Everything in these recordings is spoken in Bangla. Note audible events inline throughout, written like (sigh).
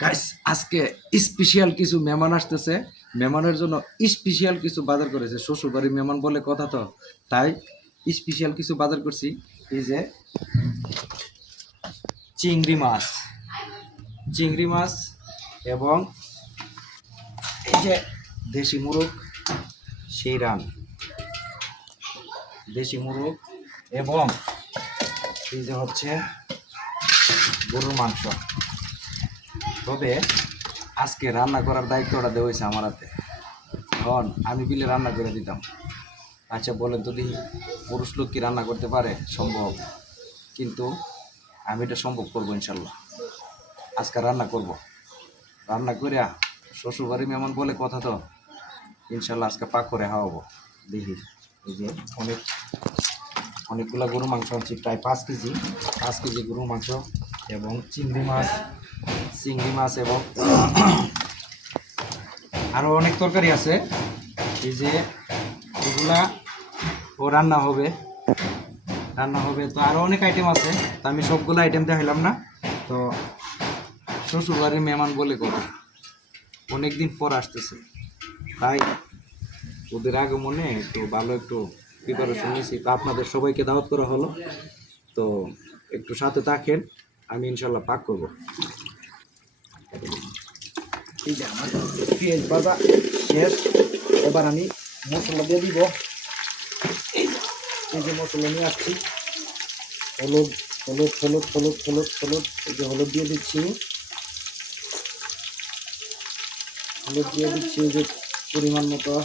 গাইস আজকে স্পেশাল কিছু মেহমান আসতেছে। মেহমানের জন্য স্পেশাল কিছু বাজার করেছে। শ্বশুর বাড়ির মেহমান বলে কথা তো। তাই স্পেশাল কিছু বাজার করছি। এই যে চিংড়ি মাছ। চিংড়ি মাছ এবং এই যে দেশি মুরগ, সেই রান। দেশি মুরগ এবং এই যে হচ্ছে গরুর মাংস। তবে আজকে রান্না করার দায়িত্বটা দেওয়া হয়েছে আমার হাতে। এখন আমি বিলে রান্না করে দিতাম। আচ্ছা বলেন তো দেখি, পুরুষ লোক কি রান্না করতে পারে? সম্ভব। কিন্তু আমি এটা সম্ভব করব ইনশাল্লাহ। আজকে রান্না করব। রান্না করিয়া শ্বশুরবাড়ি মেমন বলে কথা তো। ইনশাল্লাহ আজকে পাক করে খাওয়াবো। দেখি, এই যে অনেক, অনেকগুলো গরু মাংস আনছি, প্রায় পাঁচ কেজি পাঁচ কেজি গরু মাংস এবং চিংড়ি মাছ চিংড়ি মাছ এবং (clears throat) আরও অনেক তরকারি আছে। এই যে এগুলা ও রান্না হবে। রান্না হবে তো আরও অনেক আইটেম আছে। তো আমি সবগুলো আইটেম দেখাইলাম না। তো শ্বশুরবাড়ির মেহমান বলে করো অনেক দিন পর আসতেছে। তাই ওদের আগে মনে একটু ভালো একটু প্রিপারেশন নিয়েছি। তো আপনাদের সবাইকে দাওয়াত করা হলো। তো একটু সাথে থাকেন, আমি ইনশাল্লাহ পাক করব। এই যে আমার পেঁয়াজ ভাজা শেষ। এবার আমি মশলা দিয়ে দিব। এই যে- মশলা নিয়ে আসছি। হলুদ হলুদ হলুদ হলুদ হলুদ হলুদ, এই যে হলুদ দিয়ে দিচ্ছি। হলুদ দিয়ে দিচ্ছি যে পরিমাণ মতো।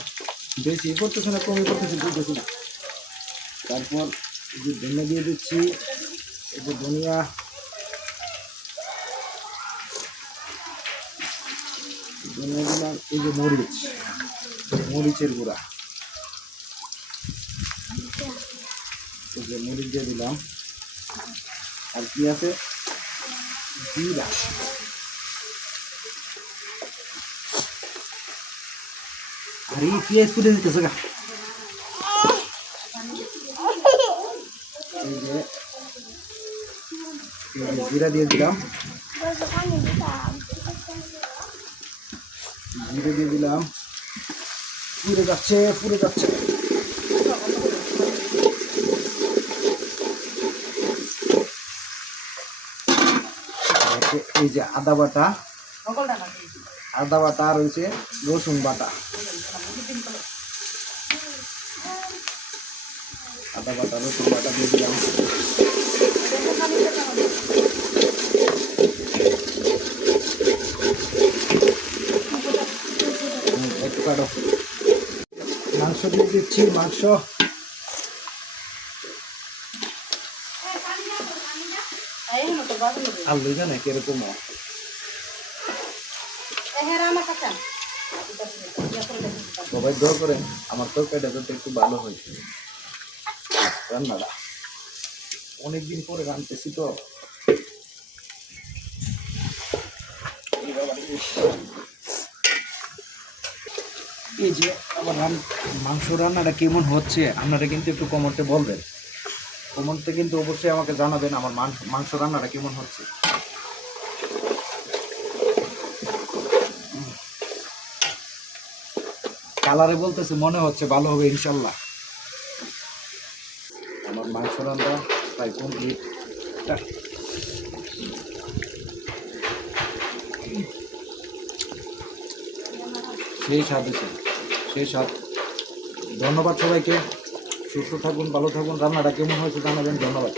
বেশি করতেছে না, কমই করতেছে, বুঝতেছি না। তারপর যে ধনিয়া দিয়ে দিচ্ছি। এই যে ধনিয়া ধনিয়া দিলাম এই যে মরিচ, মরিচের গুঁড়া। এই যে মরিচ দিয়ে দিলাম। আর কি আছে? জিরা। আরে পেঁয়াজ ফুটে দিতেছে গা? এই যে জিরা দিয়ে দিলাম। জিরে দিয়ে দিলাম। পুড়ে যাচ্ছে পুড়ে যাচ্ছে। এই যে- আদা বাটা আদা বাটা আর হয়েছে রসুন বাটা। আদা বাটা, রসুন বাটা দিয়ে দিলাম। কাটো মাংস দিয়ে দিচ্ছি, মাংস। আলু জানে কীরকম? সবাই দোয়া করেন, আমার তরকারিটা যাতে একটু ভালো হয়েছে। রান্নাটা। অনেকদিন পরে রাঁধতেছি তো। এই যে রান, মাংস রান্নাটা কেমন হচ্ছে, আপনারা কিন্তু একটু কমেন্টে বলবেন। কমেন্টে কিন্তু অবশ্যই আমাকে জানাবেন আমার মাংস রান্নাটা কেমন হচ্ছে। কালারে বলতেছে মনে হচ্ছে ভালো হবে, ইনশাল্লাহ। আমার মাংস রান্না প্রায় কমপ্লিট সেই স্বাদ সেই সাথ ধন্যবাদ সবাইকে। সুস্থ থাকুন ভালো থাকুন। রান্নাটা কেমন হয়েছে জানাবেন ধন্যবাদ।